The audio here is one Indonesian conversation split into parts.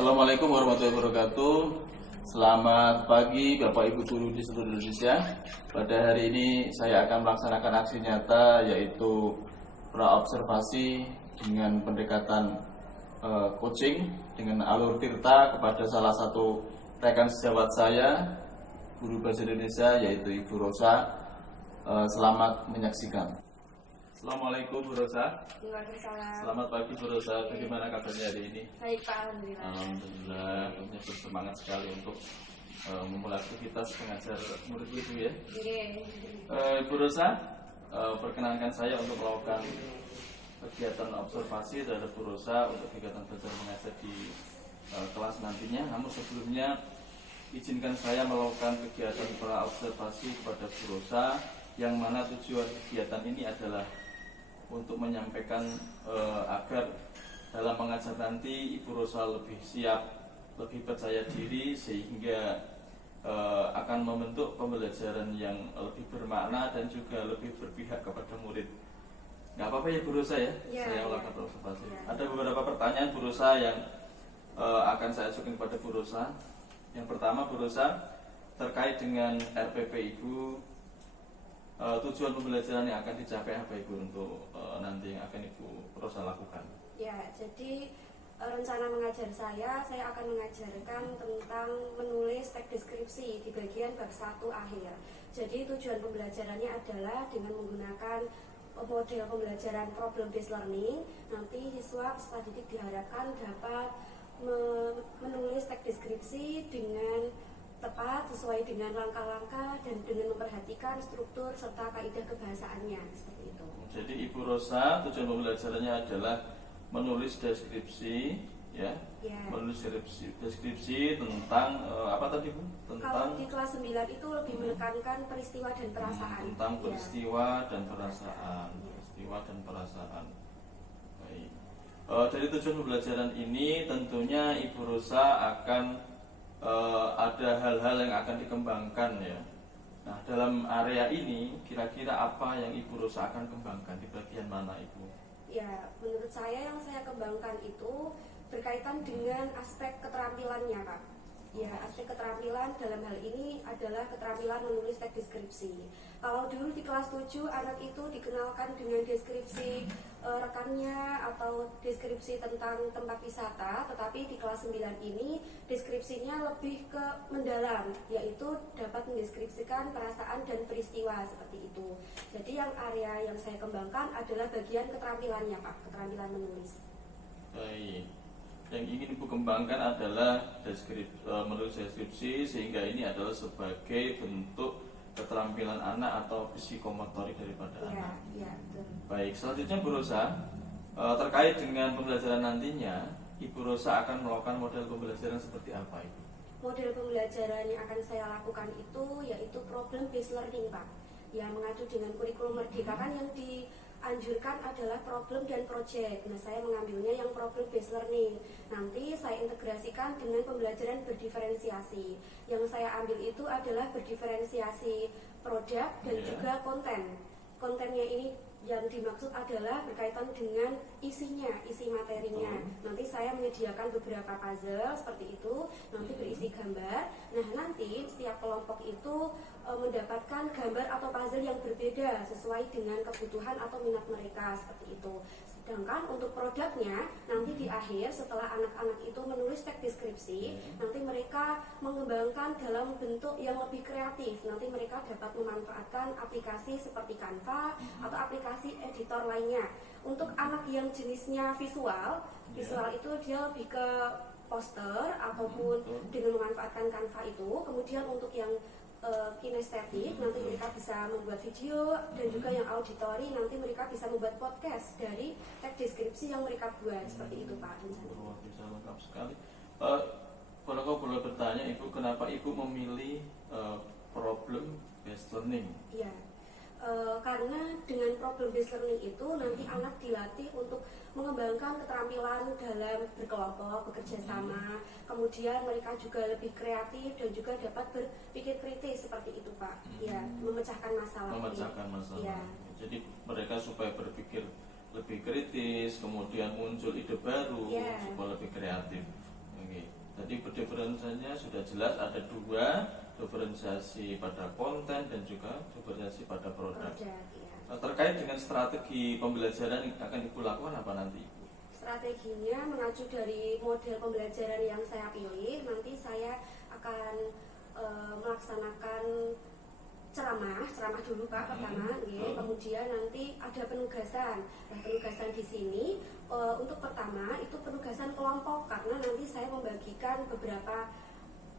Assalamualaikum warahmatullahi wabarakatuh. Selamat pagi Bapak Ibu guru di seluruh Indonesia. Pada hari ini saya akan melaksanakan aksi nyata, yaitu praobservasi dengan pendekatan coaching dengan alur tirta kepada salah satu rekan sejawat saya, guru bahasa Indonesia, yaitu Ibu Rosa. Selamat menyaksikan. Assalamualaikum Bu Rosa. Waalaikumsalam. Selamat pagi Bu Rosa. Bagaimana kabarnya hari ini? Baik Pak, alhamdulillah. Alhamdulillah, tentunya bersemangat sekali untuk memulai aktivitas mengajar murid Ibu ya. Bu Rosa, perkenankan saya untuk melakukan kegiatan observasi terhadap Bu Rosa untuk kegiatan belajar mengajar di kelas nantinya. Namun sebelumnya izinkan saya melakukan kegiatan praobservasi kepada Bu Rosa, yang mana tujuan kegiatan ini adalah untuk menyampaikan agar dalam mengajar nanti Ibu Rosa lebih siap, lebih percaya diri, sehingga akan membentuk pembelajaran yang lebih bermakna dan juga lebih berpihak kepada murid. Nggak apa-apa ya Bu Rosa ya, saya melakukan observasi. Ada beberapa pertanyaan Bu Rosa yang akan saya ajukan kepada Bu Rosa. Yang pertama Bu Rosa, terkait dengan RPP Ibu, tujuan pembelajaran yang akan dicapai apa Ibu untuk nanti yang akan Ibu Rosa lakukan? Ya, jadi rencana mengajar saya akan mengajarkan tentang menulis teks deskripsi di bagian bab 1 akhir. Jadi tujuan pembelajarannya adalah dengan menggunakan model pembelajaran problem based learning. Nanti siswa peserta didik diharapkan dapat menulis teks deskripsi dengan tepat sesuai dengan langkah-langkah dan dengan memperhatikan struktur serta kaidah kebahasaannya, seperti itu. Jadi Ibu Rosa tujuan pembelajarannya adalah menulis deskripsi, ya. Menulis deskripsi tentang apa tadi Bu? Kalau di kelas 9 itu lebih menekankan peristiwa dan perasaan. Tentang peristiwa dan perasaan, peristiwa dan perasaan. Baik. Dari tujuan pembelajaran ini tentunya Ibu Rosa akan ada hal-hal yang akan dikembangkan ya. Nah, dalam area ini kira-kira apa yang Ibu Rosa akan kembangkan, di bagian mana Ibu? Ya, menurut saya yang saya kembangkan itu berkaitan dengan aspek keterampilannya Pak. Ya, aspek keterampilan dalam hal ini adalah keterampilan menulis teks deskripsi. Kalau dulu di kelas 7 anak itu dikenalkan dengan deskripsi rekannya atau deskripsi tentang tempat wisata, tetapi di kelas 9 ini deskripsinya lebih ke mendalam, yaitu dapat mendeskripsikan perasaan dan peristiwa seperti itu. Jadi yang area yang saya kembangkan adalah bagian keterampilannya Pak, keterampilan menulis. Baik. Yang ingin Ibu kembangkan adalah menulis deskripsi, sehingga ini adalah sebagai bentuk keterampilan anak atau psikomotorik daripada anak. Ya, betul. Baik, selanjutnya Bu Rosa, terkait dengan pembelajaran nantinya, Ibu Rosa akan melakukan model pembelajaran seperti apa Ibu? Model pembelajaran yang akan saya lakukan itu yaitu problem based learning Pak. Ya, mengacu dengan kurikulum Merdeka kan yang dianjurkan adalah problem dan project. Nah, saya mengambilnya yang problem based learning. Nanti saya integrasikan dengan pembelajaran berdiferensiasi. Yang saya ambil itu adalah berdiferensiasi produk dan juga konten. Kontennya ini yang dimaksud adalah berkaitan dengan isinya, isi materinya. Nanti saya menyediakan beberapa puzzle seperti itu, nanti berisi gambar. Nah, nanti setiap kelompok itu mendapatkan gambar atau puzzle yang berbeda sesuai dengan kebutuhan atau minat mereka, seperti itu. Sedangkan untuk produknya, nanti di akhir setelah anak-anak itu menulis teks deskripsi, nanti mereka mengembangkan dalam bentuk yang lebih kreatif. Nanti mereka dapat memanfaatkan aplikasi seperti Canva atau aplikasi editor lainnya. Untuk anak yang jenisnya visual itu dia lebih ke poster ataupun dengan memanfaatkan Canva itu. Kemudian untuk yang kinestetik, nanti mereka bisa membuat video, dan juga yang auditory nanti mereka bisa membuat podcast dari teks deskripsi yang mereka buat. Seperti itu Pak. Wah, bisa lengkap sekali. Kalau kau boleh bertanya Ibu, kenapa Ibu memilih problem based learning? Iya, karena dengan problem based learning itu nanti anak dilatih untuk mengembangkan keterampilan dalam berkelompok, bekerja sama, kemudian mereka juga lebih kreatif dan juga dapat berpikir kritis, seperti itu Pak. Ya, memecahkan masalah. Ya. Jadi mereka supaya berpikir lebih kritis, kemudian muncul ide baru, supaya lebih kreatif. Okay. Jadi diferensiasinya sudah jelas, ada dua, diferensiasi pada konten dan juga diferensiasi pada produk. Ya. Terkait dengan strategi pembelajaran yang akan Ibu lakukan apa nanti? Strateginya mengacu dari model pembelajaran yang saya pilih. Nanti saya akan melaksanakan ceramah dulu Pak pertama, kemudian nanti ada penugasan. Nah, penugasan di sini untuk pertama itu penugasan kelompok, karena nanti saya membagikan beberapa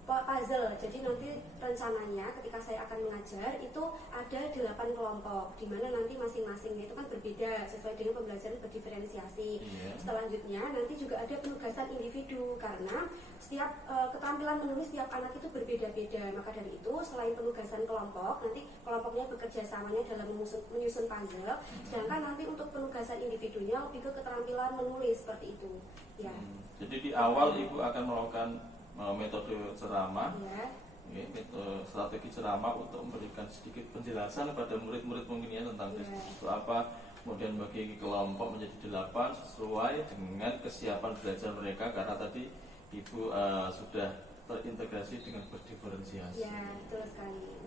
puzzle. Jadi nanti rencananya ketika saya akan mengajar itu ada 8 kelompok, di mana nanti masing-masingnya itu kan berbeda sesuai dengan pembelajaran berdiferensiasi. Selanjutnya nanti juga ada penugasan individu, karena setiap keterampilan menulis setiap anak itu berbeda-beda. Maka dari itu selain penugasan kelompok, nanti kelompoknya bekerja samanya dalam menyusun puzzle. Sedangkan nanti untuk penugasan individunya lebih ke keterampilan menulis seperti itu. Ya. Jadi di awal Ibu akan melakukan metode ceramah, strategi ceramah untuk memberikan sedikit penjelasan kepada murid-murid mungkin ya tentang itu apa, kemudian bagi kelompok menjadi 8 sesuai dengan kesiapan belajar mereka, karena tadi Ibu sudah terintegrasi dengan berdiferensiasi. Ya, betul sekali.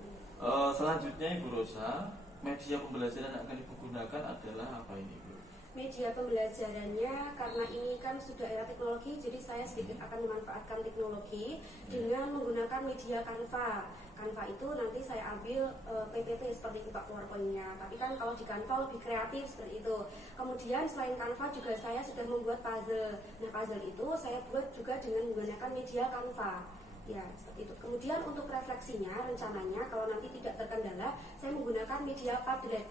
Selanjutnya Ibu Rosa, media pembelajaran yang akan Ibu gunakan adalah apa ini Ibu? Media pembelajarannya, karena ini kan sudah era teknologi, jadi saya sedikit akan memanfaatkan teknologi dengan menggunakan media Canva. Canva itu nanti saya ambil PPT seperti itu Pak, PowerPoint-nya. Tapi kan kalau di Canva lebih kreatif seperti itu. Kemudian selain Canva juga saya sudah membuat puzzle. Nah, puzzle itu saya buat juga dengan menggunakan media Canva. Ya, seperti itu. Kemudian untuk refleksinya, rencananya kalau nanti tidak terkendala, saya menggunakan media Padlet.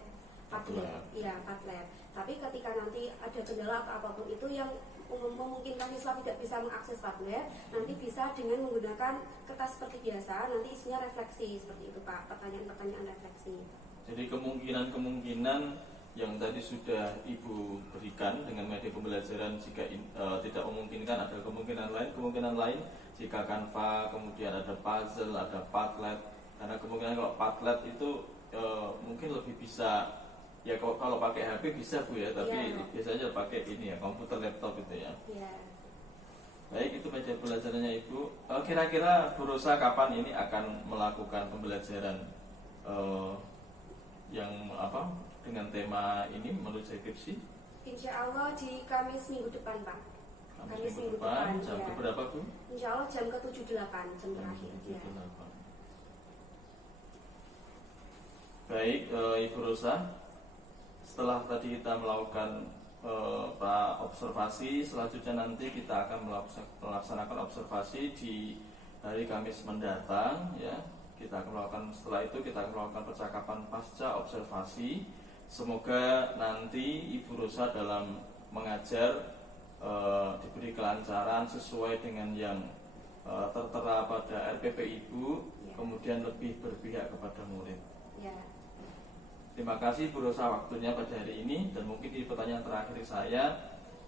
Iya, Padlet. Tapi ketika nanti ada kendala atau apapun itu yang memungkinkan siswa tidak bisa mengakses Padlet, nanti bisa dengan menggunakan kertas seperti biasa, nanti isinya refleksi seperti itu Pak, pertanyaan-pertanyaan refleksi. Jadi kemungkinan yang tadi sudah Ibu berikan dengan media pembelajaran, jika tidak memungkinkan ada kemungkinan lain jika Canva, kemudian ada puzzle, ada Padlet. Karena kemungkinan kalau Padlet itu mungkin lebih bisa. Ya kalau pakai HP bisa Bu ya, tapi biasanya pakai ini ya, komputer laptop itu ya. Baik, itu media pembelajarannya Ibu. Kira-kira Bu Rosa kapan ini akan melakukan pembelajaran yang apa dengan tema ini menurut skripsi? Insya Allah di Kamis minggu depan Pak. Kamis minggu depan jam berapa Bu? Insya Allah jam ke-7-8, jam terakhir. Baik, Ibu Rosa. Setelah tadi kita melakukan observasi, selanjutnya nanti kita akan melaksanakan observasi di hari Kamis mendatang ya. Setelah itu kita akan melakukan percakapan pasca observasi. Semoga nanti Ibu Rosa dalam mengajar diberi kelancaran sesuai dengan yang tertera pada RPP Ibu, kemudian lebih berpihak kepada murid. Terima kasih Bu Rosa waktunya pada hari ini, dan mungkin di pertanyaan terakhir saya,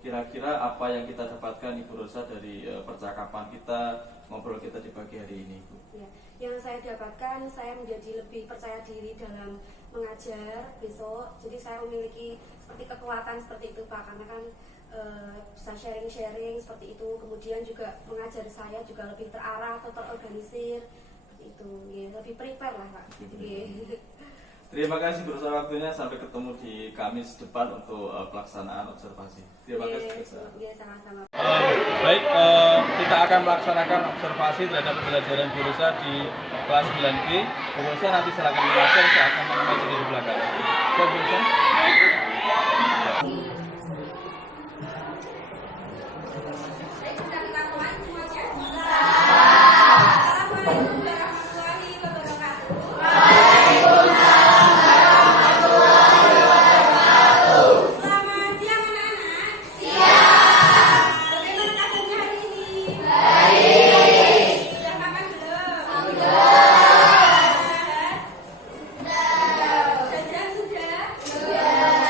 kira-kira apa yang kita dapatkan Ibu Rosa dari percakapan kita, ngobrol kita di pagi hari ini Bu? Ya, yang saya dapatkan, saya menjadi lebih percaya diri dalam mengajar besok. Jadi saya memiliki seperti kekuatan seperti itu Pak, karena kan bisa sharing-sharing seperti itu. Kemudian juga mengajar saya juga lebih terarah atau terorganisir seperti itu. Ya, lebih prepare lah Pak. Terima kasih Bu Rosa waktunya, sampai ketemu di Kamis depan untuk pelaksanaan observasi. Terima kasih Bu Rosa. Sama-sama. Baik, kita akan melaksanakan observasi terhadap pembelajaran Bu Rosa di kelas 9G. Bu Rosa nanti silakan mengajar, saya akan mengajar di belakang. Bu Rosa. Sudah.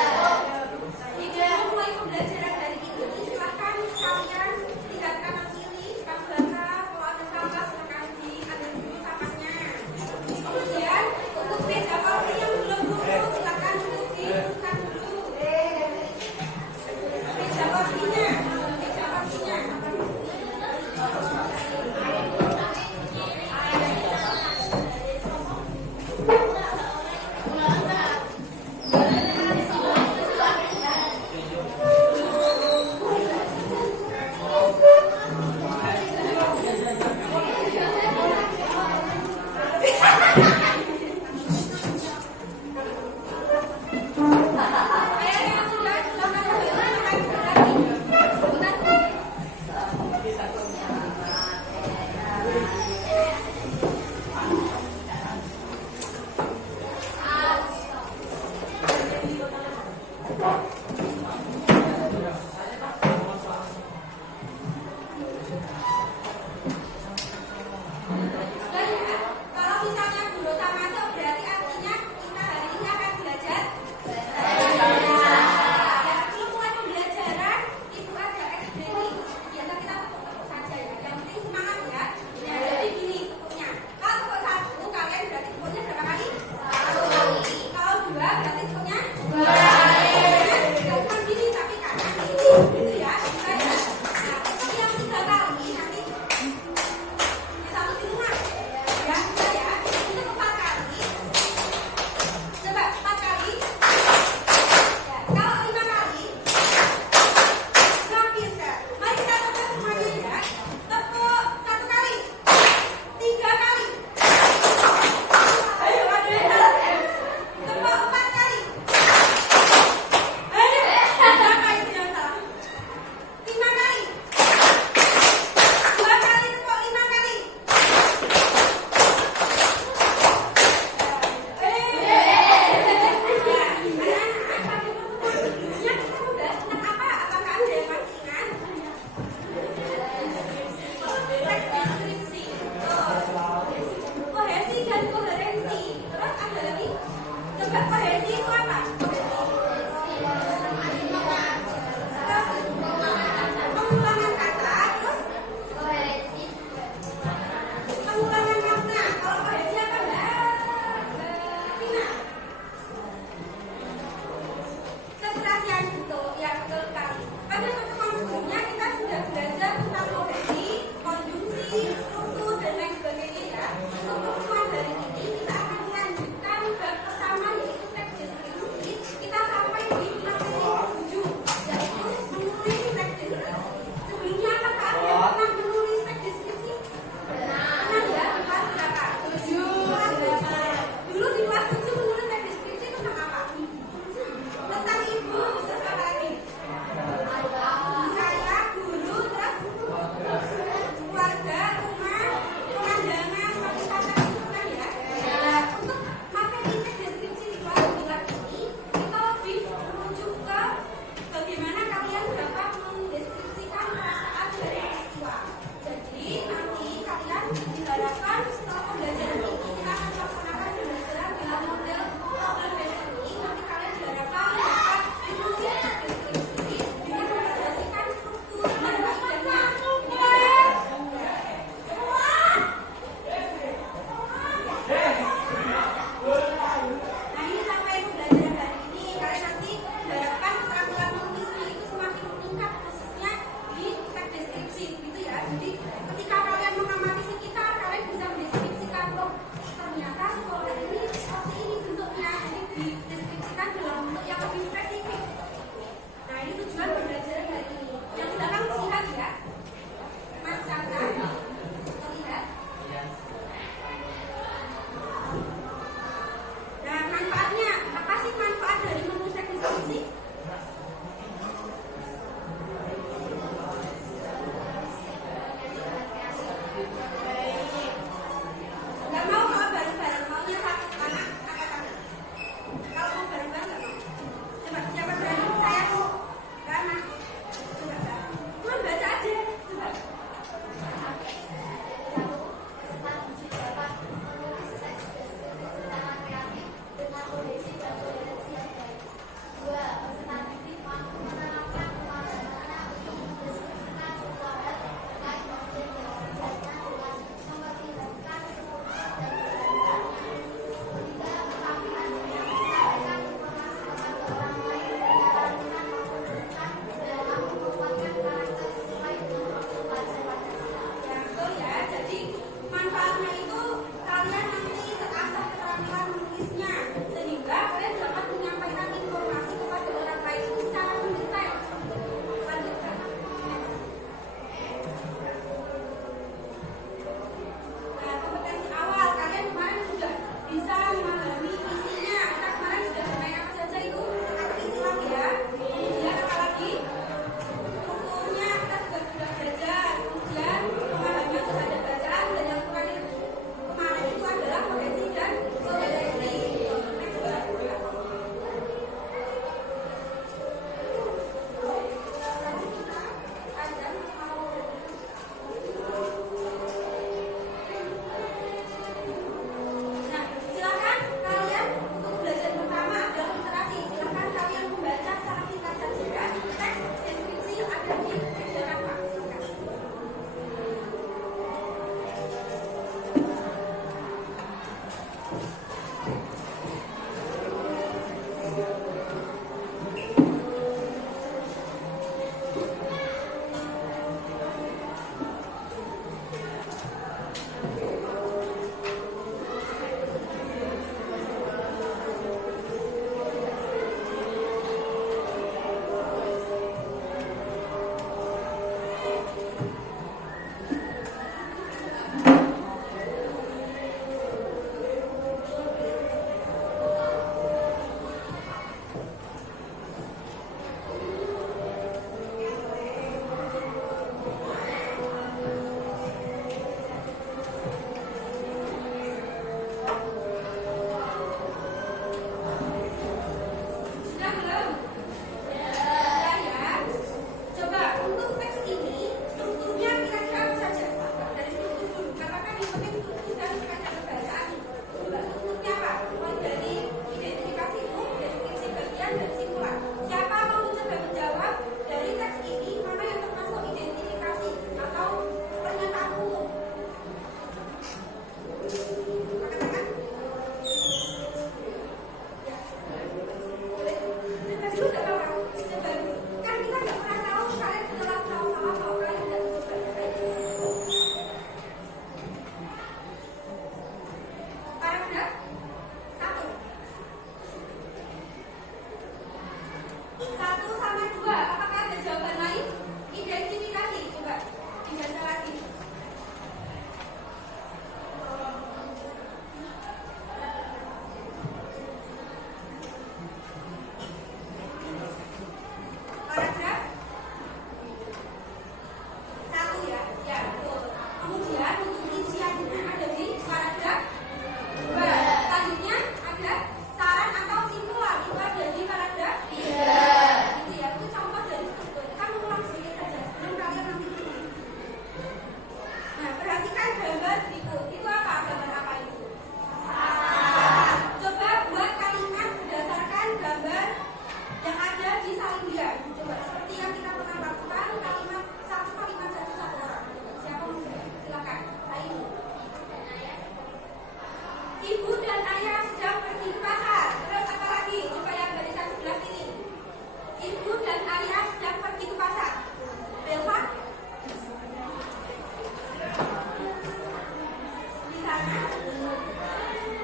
paragraf 1 ya, ya betul. Kemudian untuk rinciannya ada di paragraf 2. Selanjutnya ada saran atau simpulan, itu ada di paragraf 3. Gitu ya, itu contoh dari struktur. Kita mengulang sedikit saja sebelum kalian nanti tulis. Nah, perhatikan gambar berikut. Itu apa? Gambar apa itu? Coba buat kalimat berdasarkan gambar yang ada di salindia. Coba seperti yang kita pernah lakukan, satu kalimat satu orang. Siapa mau jawab? Silakan. Ayo. Ibu dan ayah sedang pergi ke pasar. Terus apa lagi? Coba yang barisan sebelah sini. Ibu dan ayah sedang pergi ke pasar. Belva?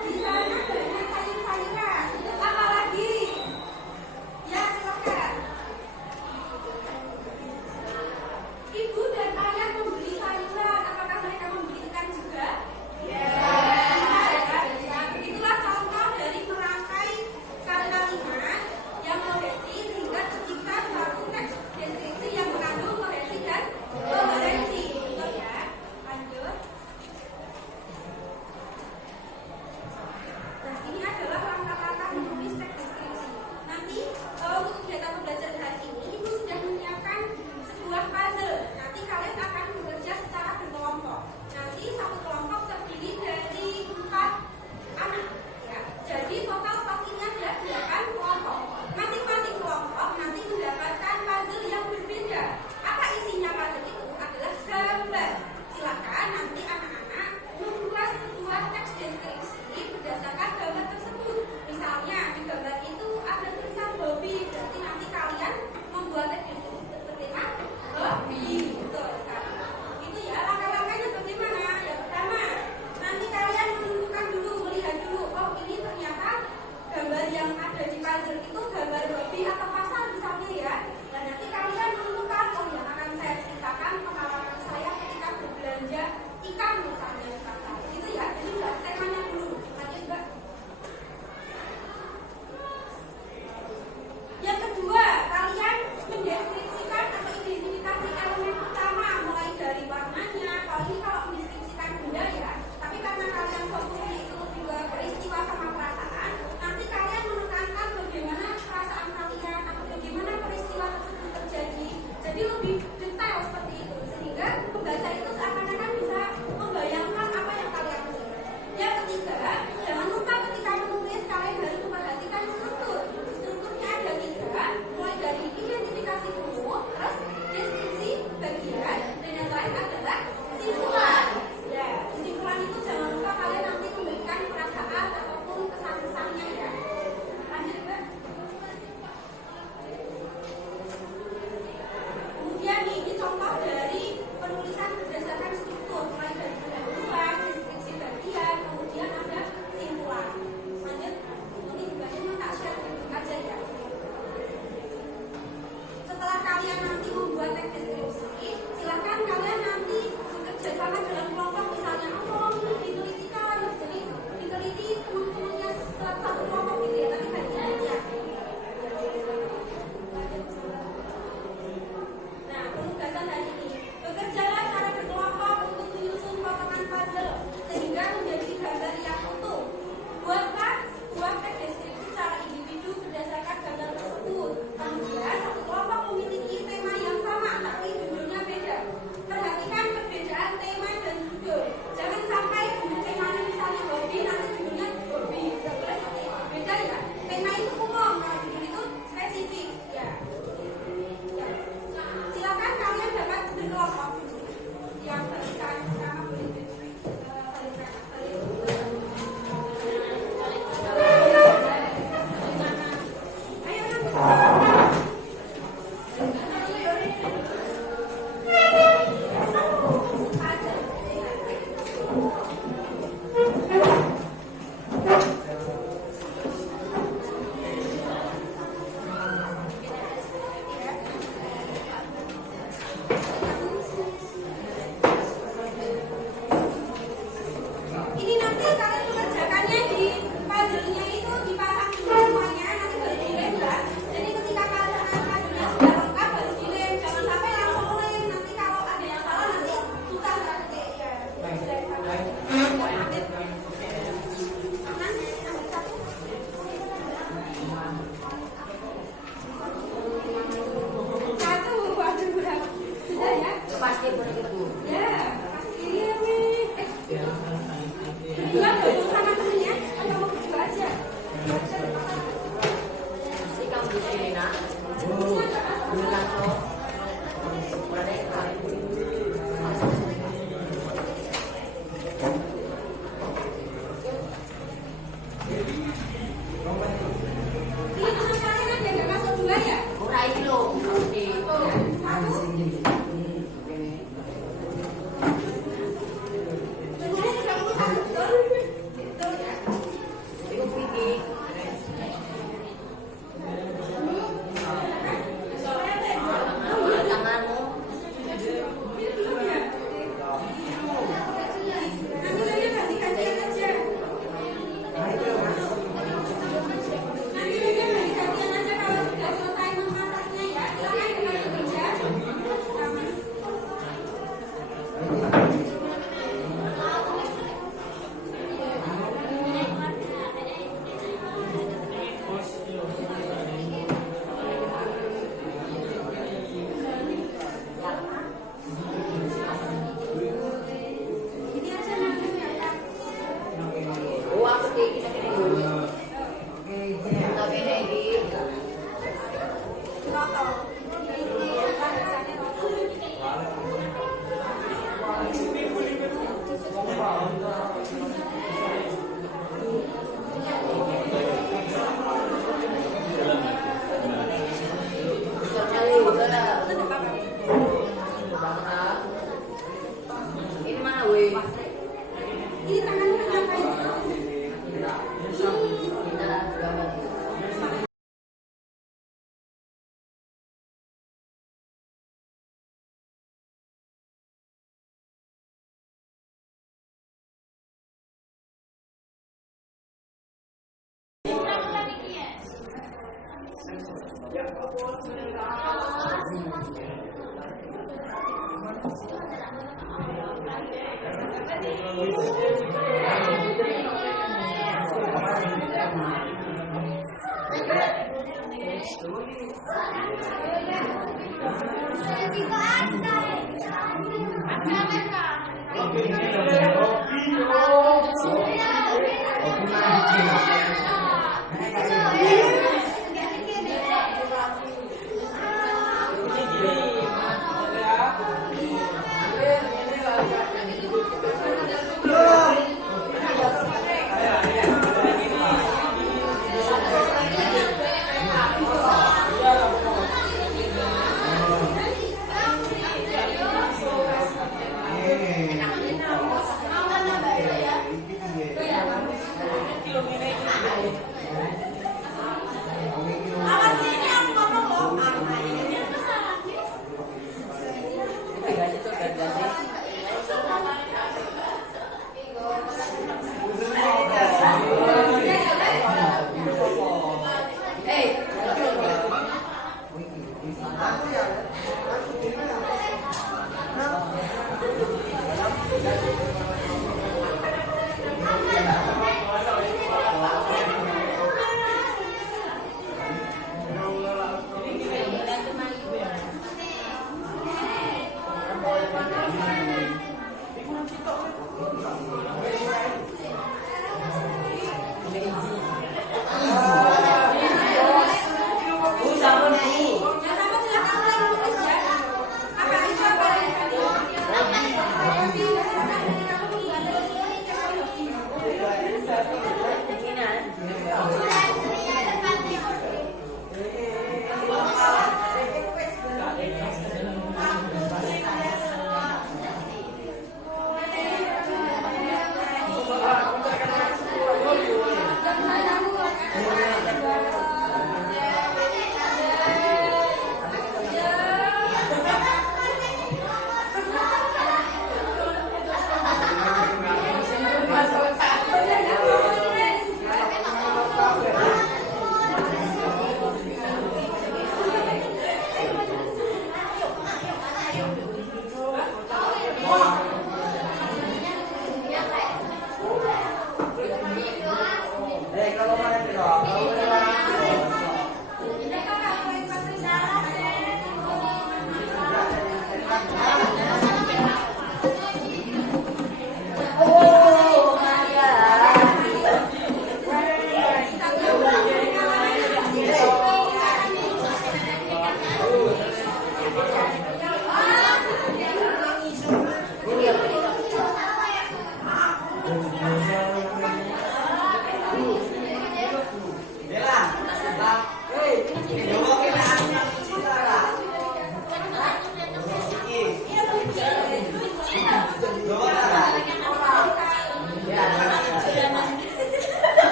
Di sana banyak sayur-sayuran. Apa lagi? Ya, silakan. Ibu dan ayah membeli sayuran. Apakah mereka membeli ikan juga? Itulah contoh dari merangkai kalimat yang kohesi sehingga tercipta suatu teks deskripsi yang mengandung kohesi dan koherensi. Betul ya? Lanjut. Nah, ini adalah langkah-langkah menulis teks deskripsi. Nanti untuk kegiatan pembelajaran hari ini, Ibu sudah menyiapkan sebuah puzzle. Nanti kalian akan bekerja secara berkelompok. Nanti satu kelompok terdiri dari 4 anak. Ya. Jadi total pas ini ada 8 kelompok. Masing-masing kelompok nanti mendapatkan puzzle yang berbeda. Apa isinya puzzle itu? Adalah gambar. Silakan nanti anak-anak membuat sebuah teks deskripsi berdasarkan gambar tersebut. Misalnya di gambar itu ada tulisan hobi, berarti nanti kalian membuat teks deskripsi bertema hobi. Betul sekali. Itu ya, langkah-langkahnya bagaimana? Yang pertama, nanti kalian menentukan dulu, melihat dulu, oh ini ternyata gambar yang ada di puzzle itu gambar hobi atau pasar misalnya ya. Dan nanti kalian menentukan, oh yang akan saya ceritakan pengalaman saya ketika berbelanja ikan misalnya di pasar. Itu ya, jadi buat temanya dulu. Lanjut Mbak. Yang kedua, kalian mendeskripsikan atau identifikasi elemen utama mulai dari warnanya. Kalau mendeskripsikan benda ya, tapi karena kalian fokusnya itu lebih ke peristiwa sama perasaan, nanti kalian menekankan bagaimana perasaan kalian atau bagaimana peristiwa tersebut terjadi. Jadi lebih detail seperti itu, sehingga pembaca itu seakan-akan bisa membayangkan apa yang kalian tulis. Yang ketiga, jangan lupa ketika menulis kalian harus memperhatikan struktur. Strukturnya ada 3, mulai dari identifikasi umum, terus deskripsi bagian, dan yang terakhir adalah simpulan. Ya, simpulan itu jangan lupa kalian nanti memberikan perasaan ataupun kesan-kesannya ya. Lanjut Mbak. Kemudian ini contoh dari penulisan berdasarkan struktur, mulai dari pendahuluan, deskripsi bagian, kemudian ada simpulan. Lanjut, ini bagian tak share aja ya. Setelah kalian nanti membuat teks deskripsi, silakan kalian nanti bekerja sama dalam kelompok, misalnya ditelitikan, jadi diteliti teman-temannya satu kelompok gitu ya, tapi bagian ya. Nah, penugasan hari ini, bekerjalah secara berkelompok untuk menyusun potongan puzzle sehingga menjadi gambar yang utuh. Buatlah sebuah teks deskripsi secara individu berdasarkan gambar tersebut. Kemudian satu kelompok memiliki tema yang sama tapi judulnya beda. Perhatikan perbedaan tema dan judul.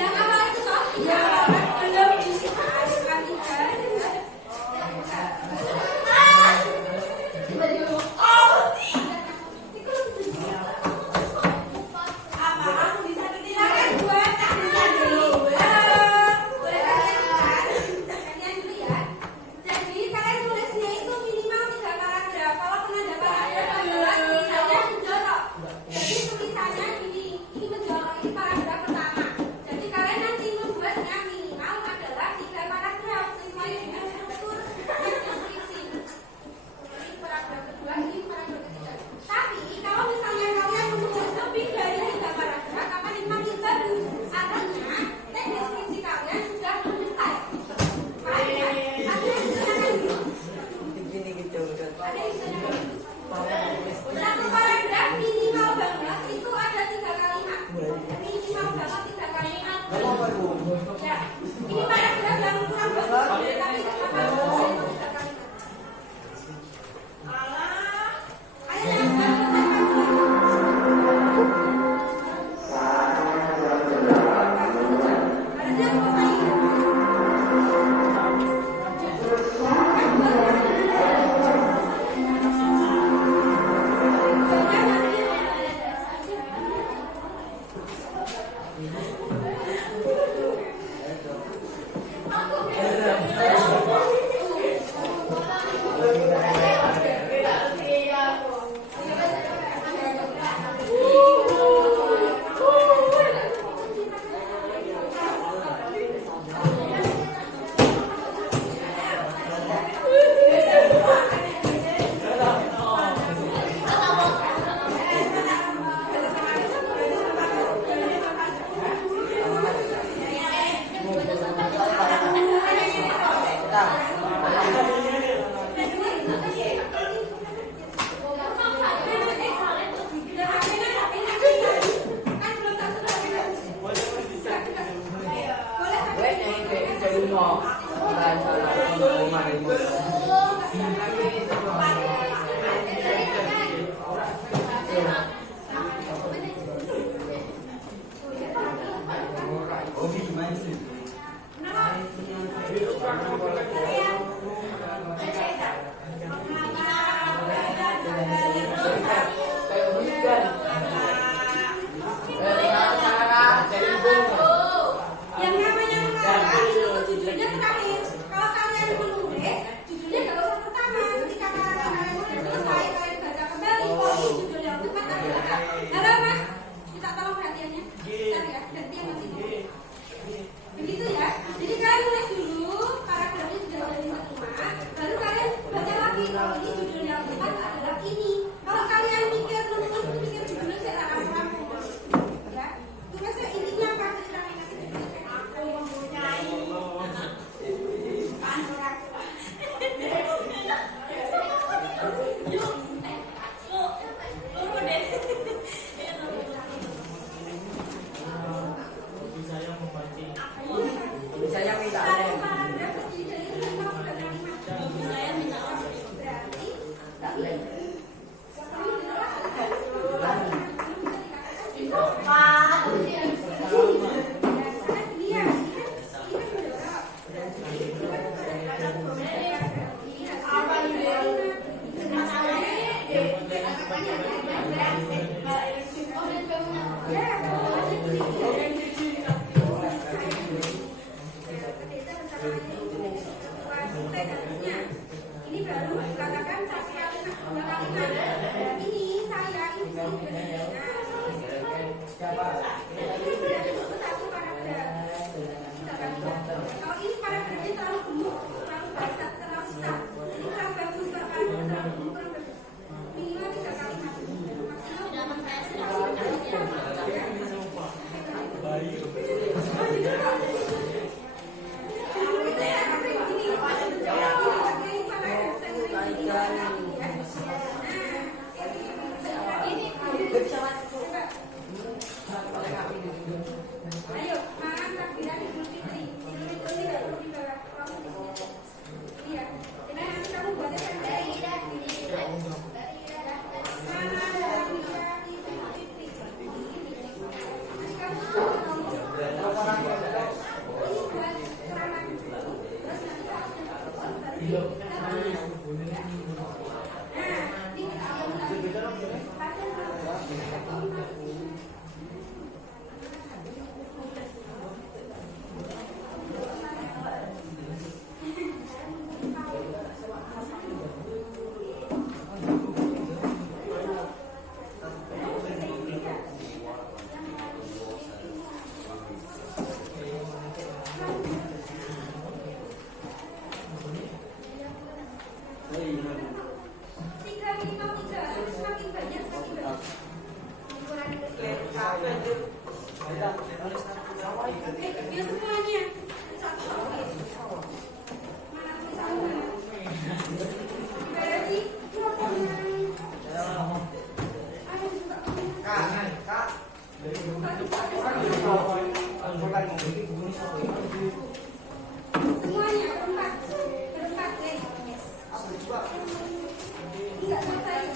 Yang awal itu Ini paragraf yang kurang bagus, tapi Semuanya berempat deh. Enggak selesai.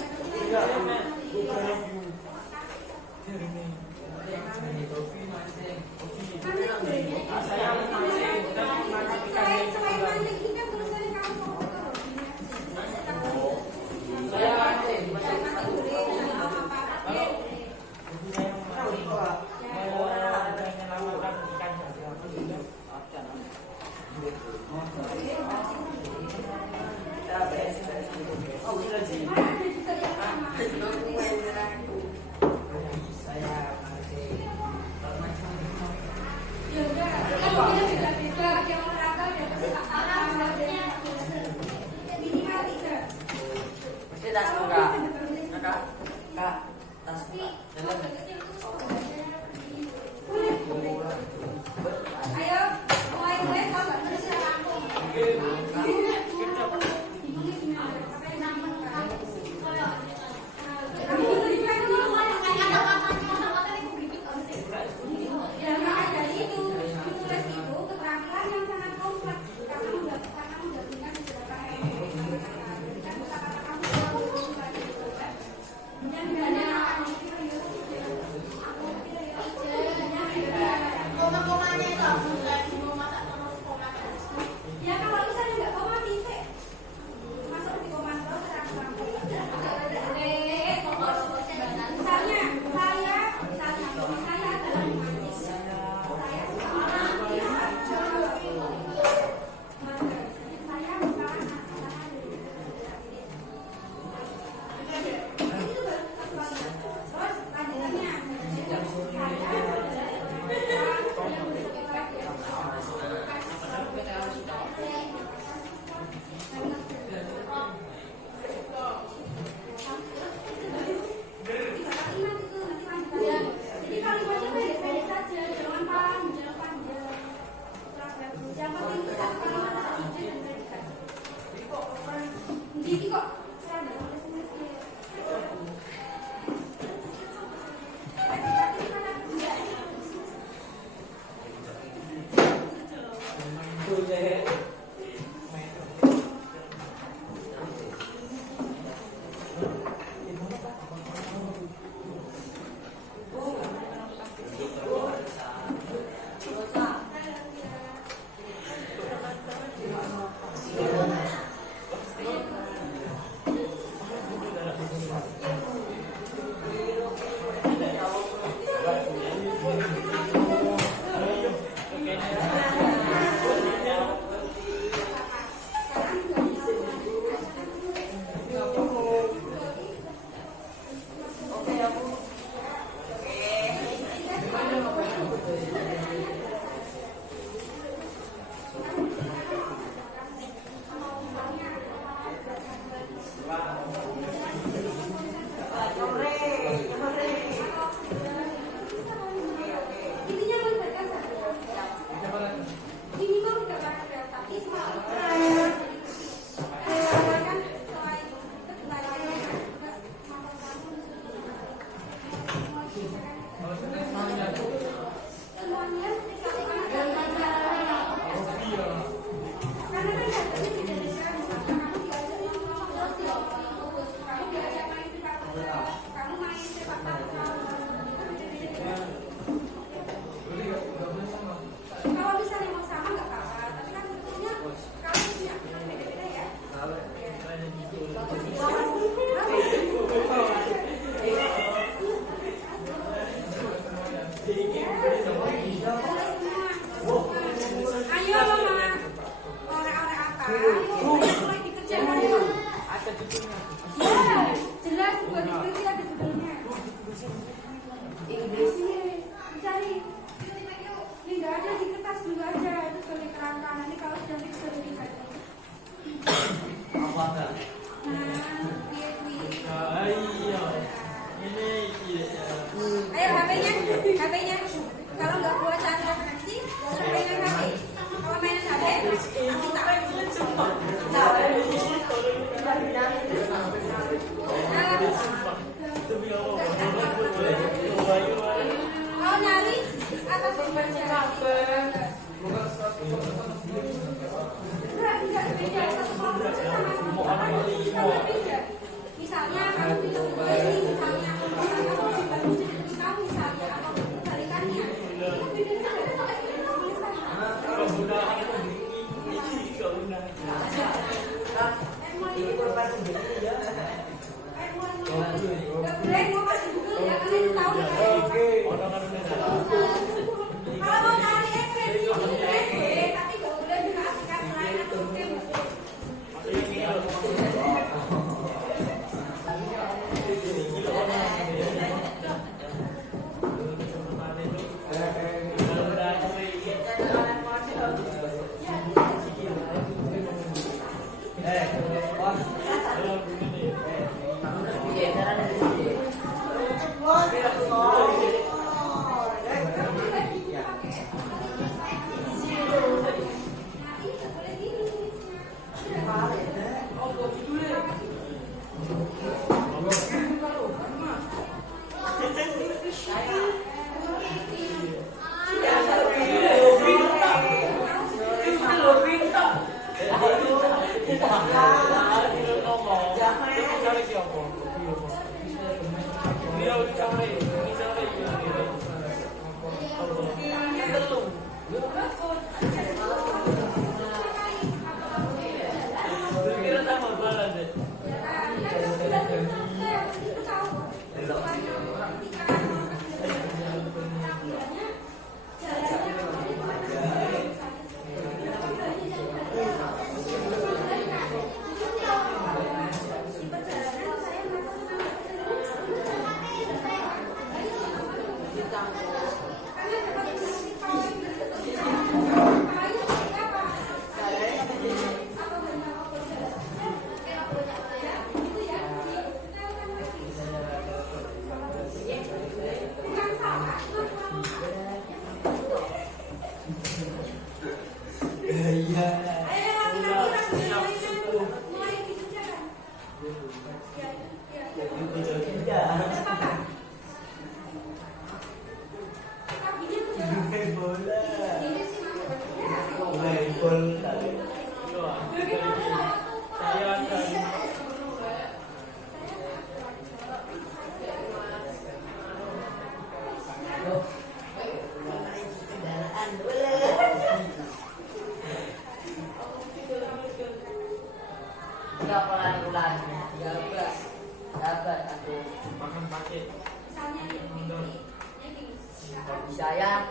Saya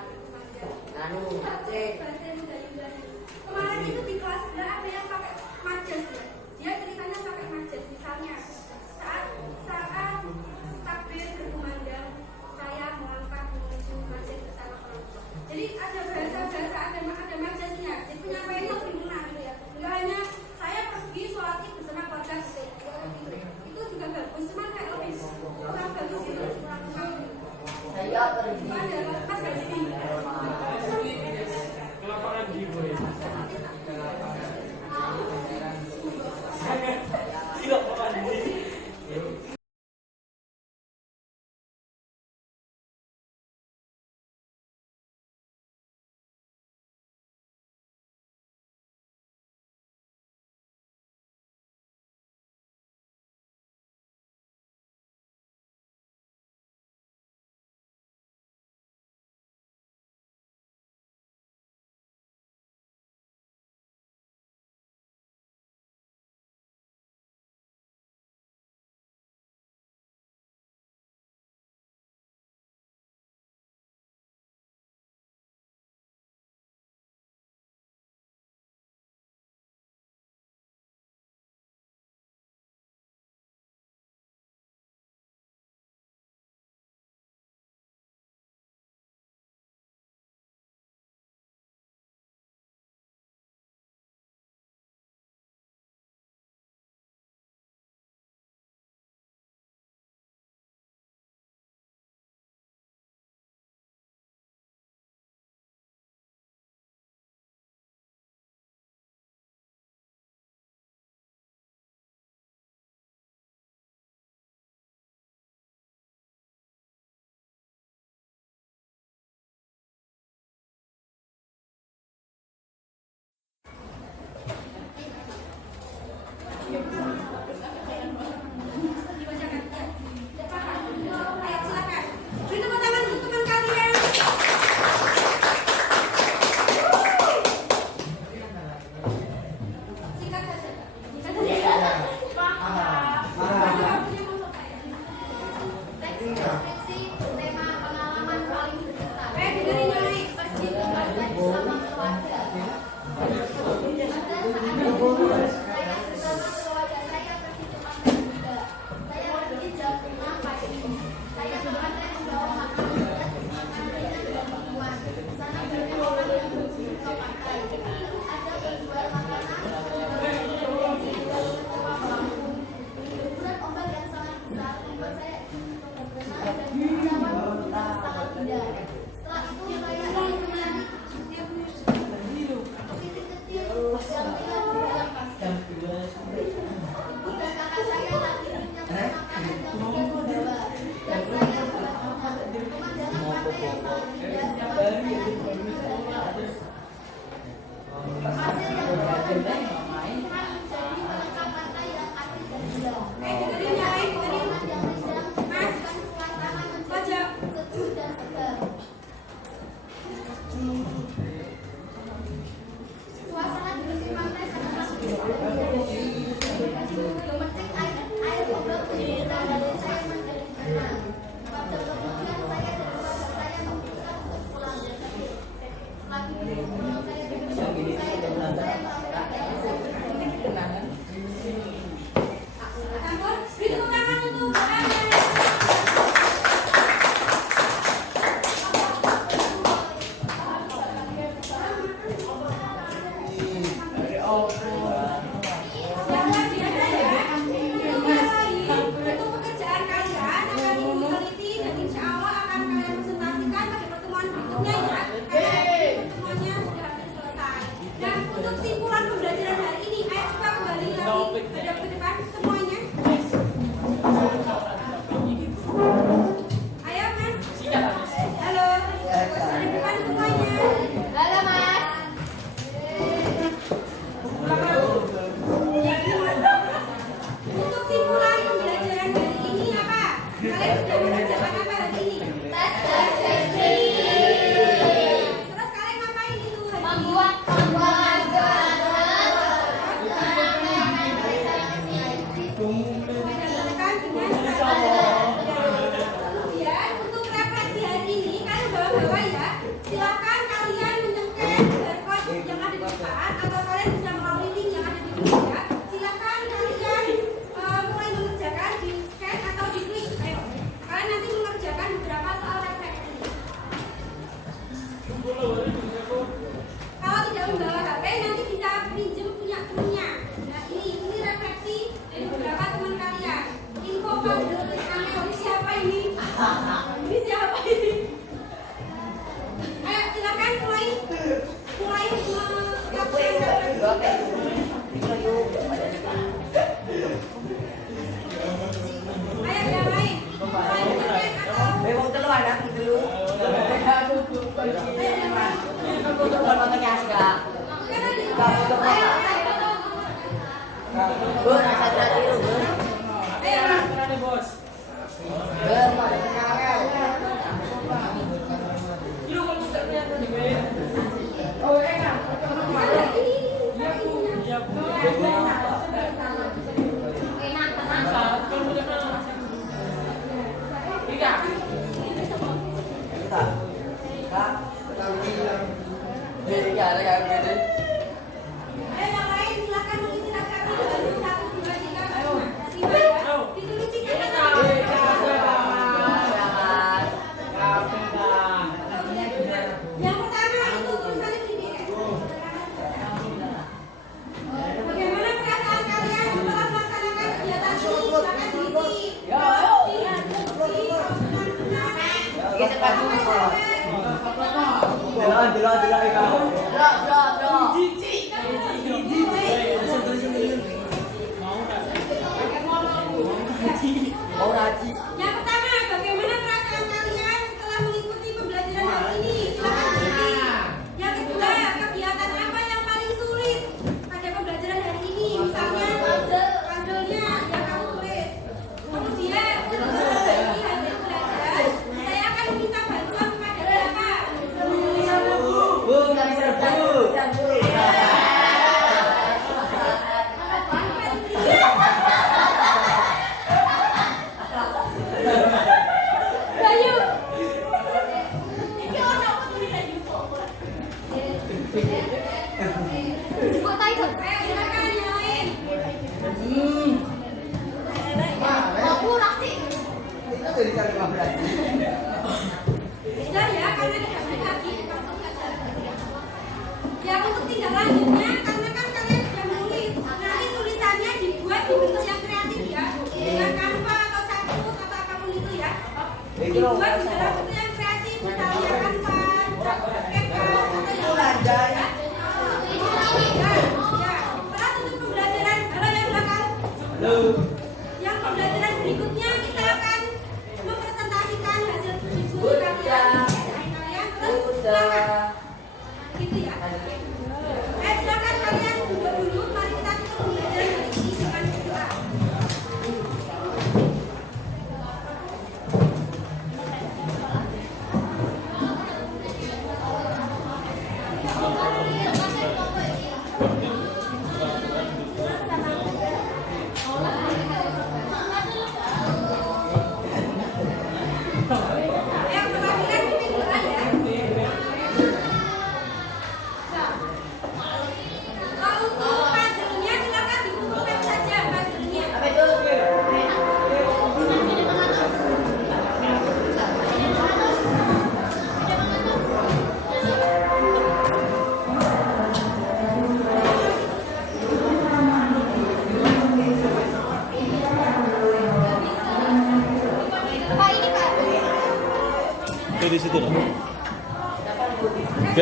anu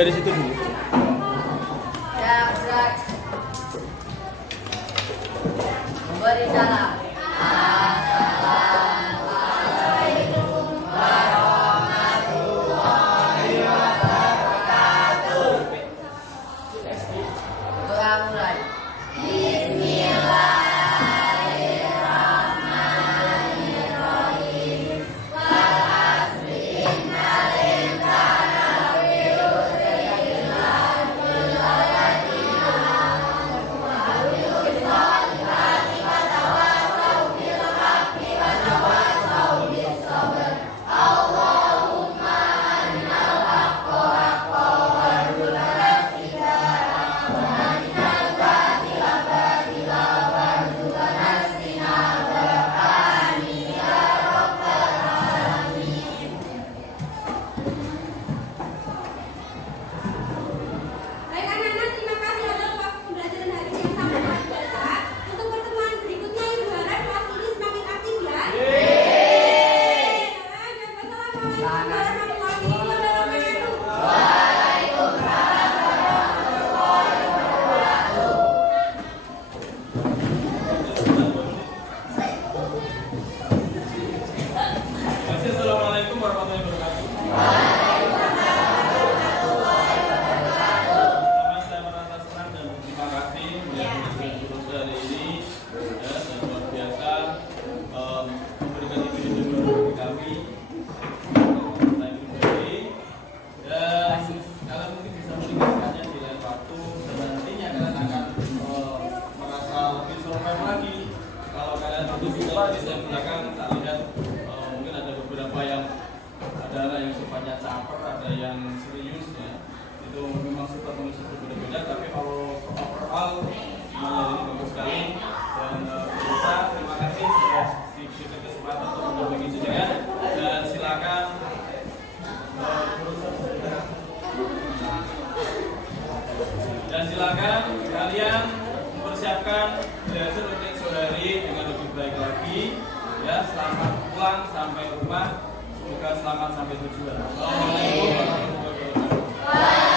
dari situ dulu. Ya, berat. Memberi salam. Doa mulai. Baik anak-anak, terima kasih atas waktu pembelajaran hari ini yang sangat luar biasa. Untuk pertemuan berikutnya, Ibu harap kelas ini semakin aktif ya. Assalamualaikum warahmatullahi wabarakatuh. Assalamualaikum warahmatullahi wabarakatuh. Saya merasa senang dan terima kasih melihat guru hari ini ya, dan luar biasa memberikan ide-ide bagi kami. Saya sendiri dan kalian mungkin bisa meningkatkannya di lain waktu dan nantinya kalian akan merasa lebih survive lagi kalau kalian itu sudah di belakang tak lihat mungkin ada beberapa yang ada yang sifatnya caper, ada yang serius ya. Itu memang sifat manusia berbeda-beda, tapi kalau overall semuanya ini bagus sekali dan bisa terima kasih sudah diberikan kesempatan untuk berbagi jenengan dan silakan kalian mempersiapkan hasil rutin sore hari dengan lebih baik lagi ya. Selamat pulang sampai rumah, semoga selamat sampai tujuan. Assalamualaikum warahmatullahi wabarakatuh.